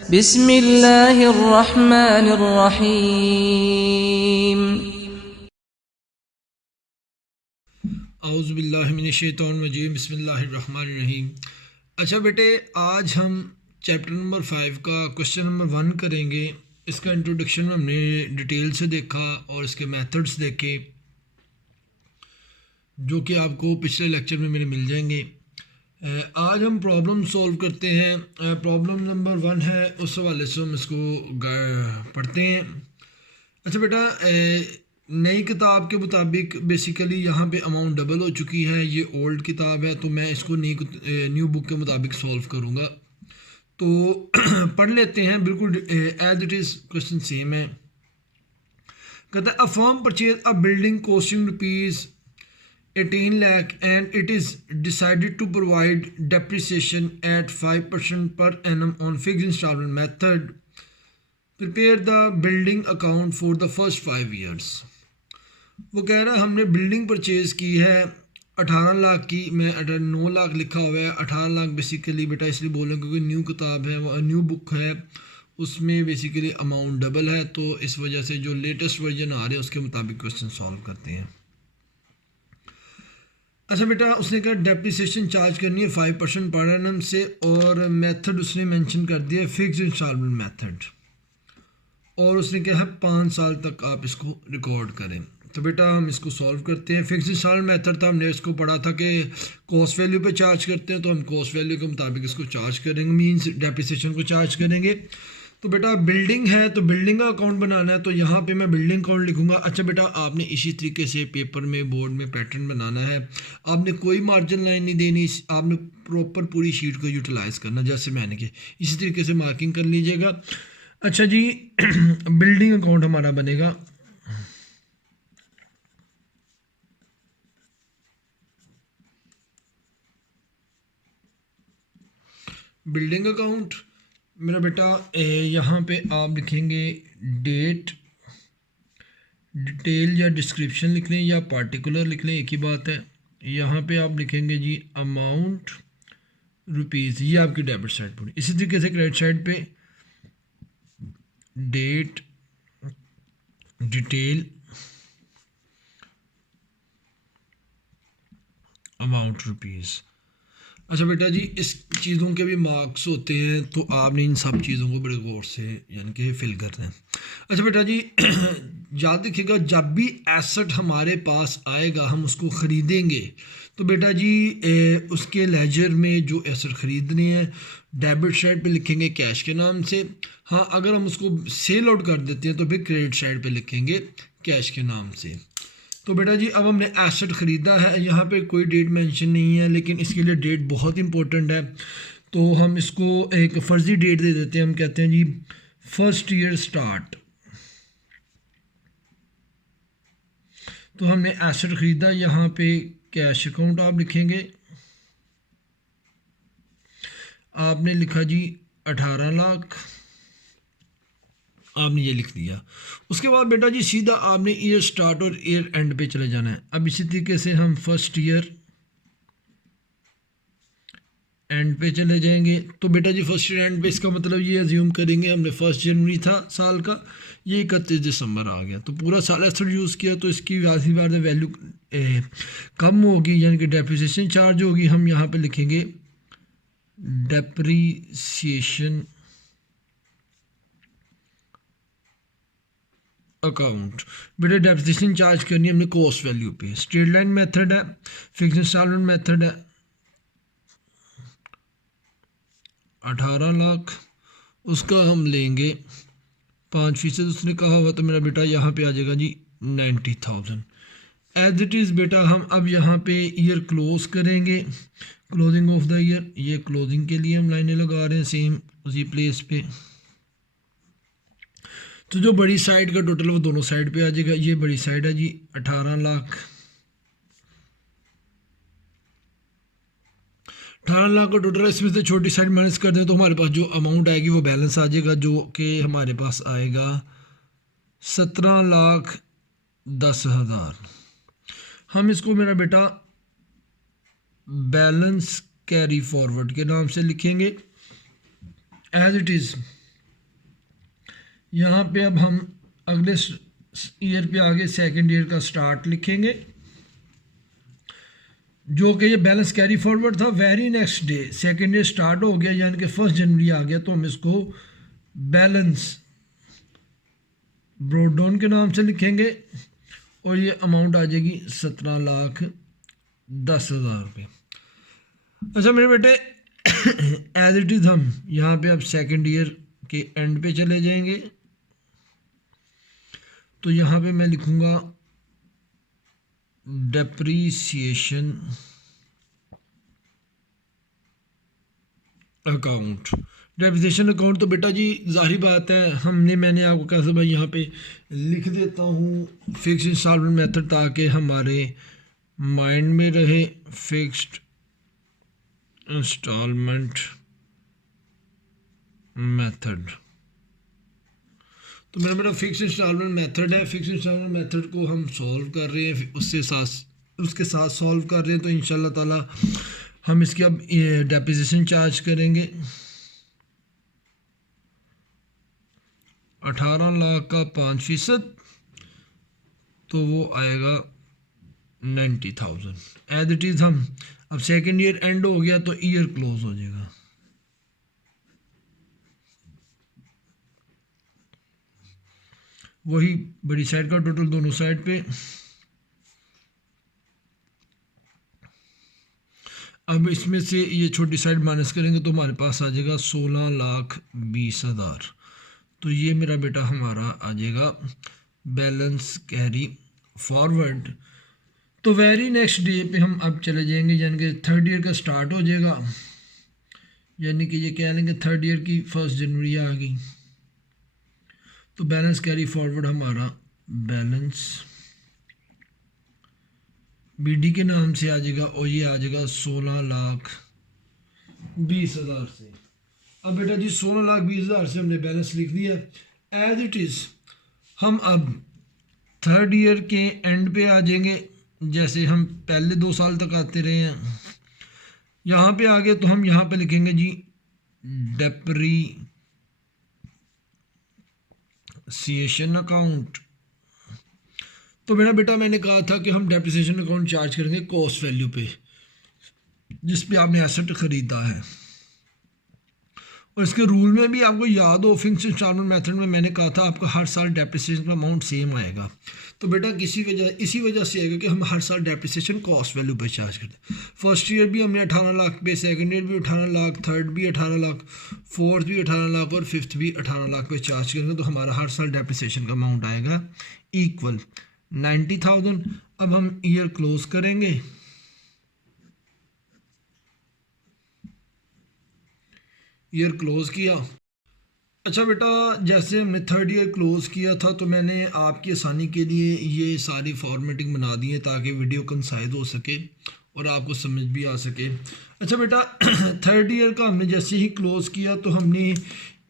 बिस्मिल्लाहिर्रहमानिर्रहीम। औज़ुबिल्लाहिमिनश्शैतानिर्रजीम बिस्मिल्लाहिर्रहमानिर्रहीम। अच्छा बेटे, आज हम चैप्टर नंबर 5 का क्वेश्चन नंबर 1 करेंगे। इसका इंट्रोडक्शन में हमने डिटेल से देखा और इसके मेथड्स देखे जो कि आपको पिछले लेक्चर में मेरे मिल जाएंगे। आज हम प्रॉब्लम सॉल्व करते हैं। प्रॉब्लम नंबर 1 है, उस हवाले से हम इसको पढ़ते हैं। अच्छा बेटा, नई किताब के मुताबिक बेसिकली यहाँ पे अमाउंट डबल हो चुकी है। ये ओल्ड किताब है तो मैं इसको न्यू बुक के मुताबिक सॉल्व करूँगा। तो पढ़ लेते हैं, बिल्कुल as it is question same है। कहता है a firm purchase a building costing rupees 18 lakh and it is decided to provide depreciation at 5% per annum on fixed installment method. Prepare the building account for the first 5 years. वो कह रहा है हमने building purchase की है 18 लाख की। मैं 9 लाख लिखा हुआ है, 18 लाख बेसिकली बेटा इसलिए बोल रहा हूँ क्योंकि न्यू किताब है, वो न्यू बुक है, उसमें बेसिकली अमाउंट डबल है। तो इस वजह से जो लेटेस्ट वर्जन आ रहे हैं उसके मुताबिक क्वेश्चन सॉल्व करते हैं। अच्छा बेटा, उसने कहा डेप्रिसिएशन चार्ज करनी है 5% पर एनम से, और मेथड उसने मेंशन कर दिया फिक्स्ड इंस्टॉलमेंट मेथड, और उसने कहा 5 साल तक आप इसको रिकॉर्ड करें। तो बेटा हम इसको सॉल्व करते हैं। फिक्स्ड इंस्टॉलमेंट मेथड था, हमने इसको पढ़ा था कि कॉस्ट वैल्यू पे चार्ज करते हैं, तो हम कॉस्ट वैल्यू के मुताबिक इसको चार्ज करेंगे, मींस डेप्रिसिएशन को चार्ज करेंगे। तो बेटा बिल्डिंग है तो बिल्डिंग का अकाउंट बनाना है, तो यहाँ पे मैं बिल्डिंग अकाउंट लिखूंगा। अच्छा बेटा, आपने इसी तरीके से पेपर में बोर्ड में पैटर्न बनाना है। आपने कोई मार्जिन लाइन नहीं देनी, आपने प्रॉपर पूरी शीट को यूटिलाइज करना जैसे मैंने किया, इसी तरीके से मार्किंग कर लीजिएगा। अच्छा जी, बिल्डिंग अकाउंट हमारा बनेगा बिल्डिंग अकाउंट मेरा बेटा, यहाँ पे आप लिखेंगे डेट, डिटेल या डिस्क्रिप्शन लिख लें या पार्टिकुलर लिख लें, एक ही बात है। यहाँ पे आप लिखेंगे जी अमाउंट रुपीज़, ये आपकी डेबिट साइड पूरी। इसी तरीके से क्रेडिट साइड पे डेट, डिटेल, अमाउंट रुपीज़। अच्छा बेटा जी, इस चीज़ों के भी मार्क्स होते हैं, तो आपने इन सब चीज़ों को बड़े गौर से यानी कि फिल करना है। अच्छा बेटा जी, याद रखिएगा जब भी एसेट हमारे पास आएगा हम उसको ख़रीदेंगे, तो बेटा जी उसके लेजर में जो एसेट ख़रीदने हैं डेबिट साइड पे लिखेंगे कैश के नाम से। हाँ, अगर हम उसको सेल आउट कर देते हैं तो फिर क्रेडिट साइड पे लिखेंगे कैश के नाम से। तो बेटा जी अब हमने एसेट ख़रीदा है, यहाँ पे कोई डेट मेंशन नहीं है, लेकिन इसके लिए डेट बहुत इंपॉर्टेंट है। तो हम इसको एक फ़र्ज़ी डेट दे देते हैं, हम कहते हैं जी फर्स्ट ईयर स्टार्ट। तो हमने एसेट ख़रीदा, यहाँ पे कैश अकाउंट आप लिखेंगे, आपने लिखा जी 18 लाख, आपने ये लिख दिया। उसके बाद बेटा जी सीधा आपने ईयर स्टार्ट और ईयर एंड पे चले जाना है। अब इसी तरीके से हम फर्स्ट ईयर एंड पे चले जाएंगे। तो बेटा जी फर्स्ट ईयर एंड पे, इसका मतलब ये अज्यूम करेंगे हमने 1 जनवरी था साल का, ये 31 दिसंबर आ गया, तो पूरा साल एसेट यूज़ किया, तो इसकी वाजी बात वैल्यू कम होगी, यानी कि डेप्रिसिएशन चार्ज होगी। हम यहाँ पे लिखेंगे डेप्रिसिएशन अकाउंट। बेटा डेप्रिसिएशन चार्ज करनी है हमने कॉस्ट वैल्यू पे। स्ट्रेट लाइन मेथड है, फिक्स इंस्टॉलमेंट मेथड है, 18 लाख, उसका हम लेंगे 5%, उसने कहा हुआ, तो मेरा बेटा यहाँ पे आ जाएगा जी 90,000 एज इट इज़। बेटा हम अब यहाँ पे ईयर क्लोज करेंगे, क्लोजिंग ऑफ द ईयर, ये क्लोजिंग के लिए हम लाइनें लगा रहे हैं सेम उसी प्लेस पे। तो जो बड़ी साइड का टोटल वो दोनों साइड पे आ जाएगा। ये बड़ी साइड है जी 18 लाख, 18 लाख का टोटल, इसमें से छोटी साइड माइनस कर दें तो हमारे पास जो अमाउंट आएगी वो बैलेंस आ जाएगा, जो कि हमारे पास आएगा 17,10,000। हम इसको मेरा बेटा बैलेंस कैरी फॉरवर्ड के नाम से लिखेंगे एज इट इज़। यहाँ पे अब हम अगले ईयर पे आगे सेकंड ईयर का स्टार्ट लिखेंगे, जो कि ये बैलेंस कैरी फॉरवर्ड था। Very next day second year start हो गया, यानी कि 1 जनवरी आ गया, तो हम इसको बैलेंस ब्रॉट डाउन के नाम से लिखेंगे और ये अमाउंट आ जाएगी 17,10,000 रुपये। अच्छा मेरे बेटे, एज इट इज़ हम यहाँ पे अब सेकंड ईयर के एंड पे चले जाएंगे, तो यहाँ पे मैं लिखूँगा डेप्रीसिएशन अकाउंट। डेप्रिसिएशन अकाउंट तो बेटा जी जाहिर बात है मैंने आपको कैसे भाई यहाँ पे लिख देता हूँ फिक्स इंस्टॉलमेंट मेथड, ताकि हमारे माइंड में रहे फिक्स्ड इंस्टॉलमेंट मेथड। तो मेरा बेटा फिक्स इंस्टॉलमेंट मेथड है। फिक्स इंस्टॉलमेंट मेथड को हम सॉल्व कर रहे हैं, उसके साथ सॉल्व कर रहे हैं, तो इंशाल्लाह ताला हम इसकी अब डेप्रिसिएशन चार्ज करेंगे। 18 लाख का 5%, तो वो आएगा 90,000। एज इट इज़ हम अब सेकेंड ईयर एंड हो गया तो ईयर क्लोज हो जाएगा। वही बड़ी साइड का टोटल दोनों साइड पे। अब इसमें से ये छोटी साइड माइनस करेंगे तो हमारे पास आ जाएगा 16,20,000। तो ये मेरा बेटा हमारा आ जाएगा बैलेंस कैरी फॉरवर्ड। तो वेरी नेक्स्ट डे पे हम अब चले जाएंगे, यानी कि थर्ड ईयर का स्टार्ट हो जाएगा, यानी कि ये कह लेंगे थर्ड ईयर की 1 जनवरी आ गई, तो बैलेंस कैरी फॉरवर्ड हमारा बैलेंस बीडी के नाम से आ जाएगा और ये आ जाएगा 16,20,000 से। अब बेटा जी 16,20,000 से हमने बैलेंस लिख दिया एज इट इज़। हम अब थर्ड ईयर के एंड पे आ जाएंगे, जैसे हम पहले 2 साल तक आते रहे हैं। यहाँ पे आ गए तो हम यहाँ पे लिखेंगे जी डेप्रीसिएशन अकाउंट। तो मेरा बेटा मैंने कहा था कि हम डेप्रिसिएशन अकाउंट चार्ज करेंगे कॉस्ट वैल्यू पे, जिस पे आपने एसेट ख़रीदा है। और इसके रूल में भी आपको याद हो, फिक्स्ड इंस्टॉलमेंट मेथड में मैंने कहा था आपका हर साल डेप्रिसिएशन का अमाउंट सेम आएगा। तो बेटा इसी वजह से आएगा कि हम हर साल डेप्रिसिएशन कॉस्ट वैल्यू पे चार्ज करते हैं। फर्स्ट ईयर भी हमने 18 लाख पे, सेकंड ईयर भी 18 लाख, थर्ड भी 18 लाख, फोर्थ भी 18 लाख और फिफ्थ भी 18 लाख पे चार्ज करेंगे। तो हमारा हर साल डेप्रिसिएशन का अमाउंट आएगा इक्वल 90,000। अब हम ईयर क्लोज करेंगे। ईयर क्लोज किया। अच्छा बेटा, जैसे हमने थर्ड ईयर क्लोज किया था तो मैंने आपकी आसानी के लिए ये सारी फॉर्मेटिंग बना दी है ताकि वीडियो कंसाइज हो सके और आपको समझ भी आ सके। अच्छा बेटा, थर्ड ईयर का हमने जैसे ही क्लोज किया तो हमने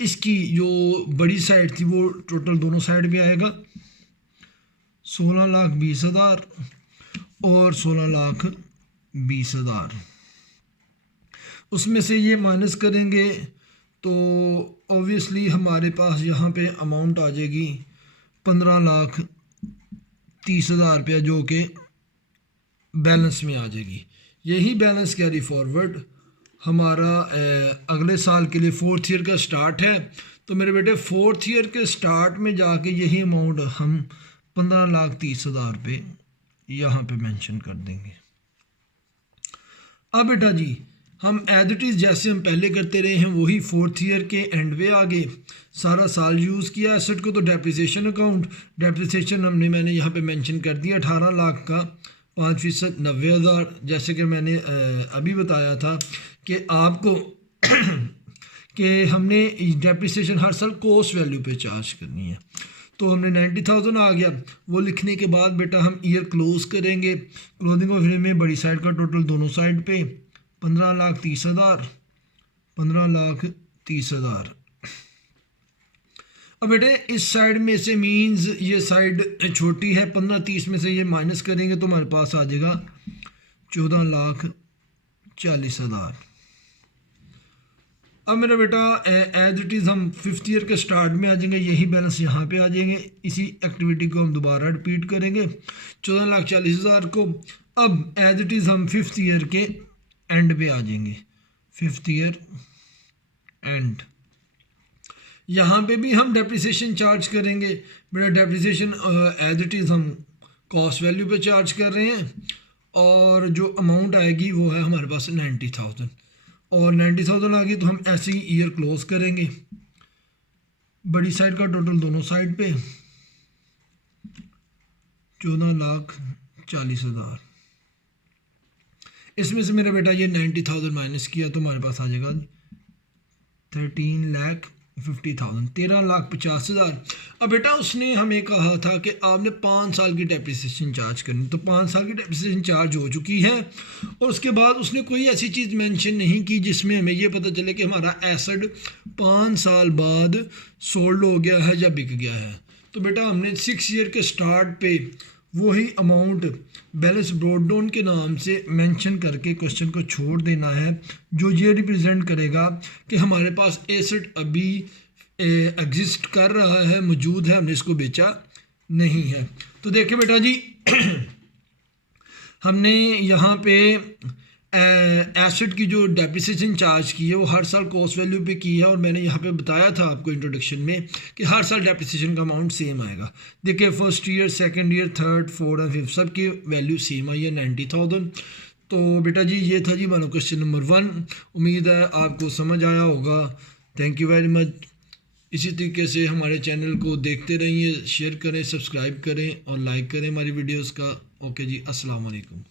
इसकी जो बड़ी साइड थी वो टोटल दोनों साइड में आएगा 16,20,000 और 16,20,000। उसमें से ये माइनस करेंगे तो ऑब्वियसली हमारे पास यहाँ पे अमाउंट आ जाएगी 15,30,000 रुपया, जो कि बैलेंस में आ जाएगी। यही बैलेंस कैरी फॉरवर्ड हमारा अगले साल के लिए फोर्थ ईयर का स्टार्ट है। तो मेरे बेटे फोर्थ ईयर के स्टार्ट में जाके यही अमाउंट हम 15,30,000 रुपये यहाँ पे मेंशन कर देंगे। अब बेटा जी हम एज इट इज़ जैसे हम पहले करते रहे हैं वही फोर्थ ईयर के एंड पे आ गए, सारा साल यूज़ किया एसेट को। तो डेप्रिसिएशन अकाउंट, डेप्रिसिएशन मैंने यहाँ पे मेंशन कर दिया 18 लाख का 5% 90,000। जैसे कि मैंने अभी बताया था कि आपको कि हमने डेप्रिसिएशन हर साल कॉस्ट वैल्यू पे चार्ज करनी है। तो हमने 90,000 आ गया। वो लिखने के बाद बेटा हम ईयर क्लोज करेंगे। क्लोजिंग ऑफ ईयर में बड़ी साइड का टोटल दोनों साइड पे 15,30,000, 15,30,000। अब बेटे इस साइड में से मींस ये साइड छोटी है, 15,30 में से ये माइनस करेंगे तो हमारे पास आ जाएगा 14,40,000। अब मेरा बेटा एज इट इज़ हम 5th ईयर के स्टार्ट में आ जाएंगे, यही बैलेंस यहाँ पे आ जाएंगे। इसी एक्टिविटी को हम दोबारा रिपीट करेंगे 14,40,000 को। अब एज इट इज़ हम 5th ईयर के एंड पे आ जाएंगे, 5th ईयर एंड। यहाँ पे भी हम डेप्रिसिएशन चार्ज करेंगे बेटा। डेप्रिसिएशन एज इट इज़ हम कॉस्ट वैल्यू पे चार्ज कर रहे हैं, और जो अमाउंट आएगी वो है हमारे पास 90,000, और 90,000 आ गई तो हम ऐसे ही ईयर क्लोज करेंगे। बड़ी साइड का टोटल दोनों साइड पे 14,40,000। इसमें से मेरा बेटा ये 90,000 माइनस किया तो हमारे पास आ जाएगा 13,50,000, 13,50,000। अब बेटा उसने हमें कहा था कि आपने 5 साल की डेप्रिसिएशन चार्ज करनी, तो 5 साल की डेप्रिसिएशन चार्ज हो चुकी है, और उसके बाद उसने कोई ऐसी चीज़ मेंशन नहीं की जिसमें हमें ये पता चले कि हमारा एसेट 5 साल बाद सोल्ड हो गया है या बिक गया है। तो बेटा हमने 6 ईयर के स्टार्ट पे वही अमाउंट बैलेंस ब्रॉट डाउन के नाम से मेंशन करके क्वेश्चन को छोड़ देना है, जो ये रिप्रेजेंट करेगा कि हमारे पास एसेट अभी एग्जिस्ट कर रहा है, मौजूद है, हमने इसको बेचा नहीं है। तो देखिए बेटा जी हमने यहाँ पे एसेट की जो डेप्रिसिएशन चार्ज की है वो हर साल कॉस्ट वैल्यू पे की है, और मैंने यहाँ पे बताया था आपको इंट्रोडक्शन में कि हर साल डेप्रिसिएशन का अमाउंट सेम आएगा। देखिए 1st year, 2nd year, 3rd, 4th और 5th सब की वैल्यू सेम आई है 90,000। तो बेटा जी ये था जी हमारा क्वेश्चन नंबर 1। उम्मीद है आपको समझ आया होगा। Thank you very much. इसी तरीके से हमारे चैनल को देखते रहिए, शेयर करें, सब्सक्राइब करें और लाइक करें हमारी वीडियोज़ का। ओके जी, अस्सलाम वालेकुम।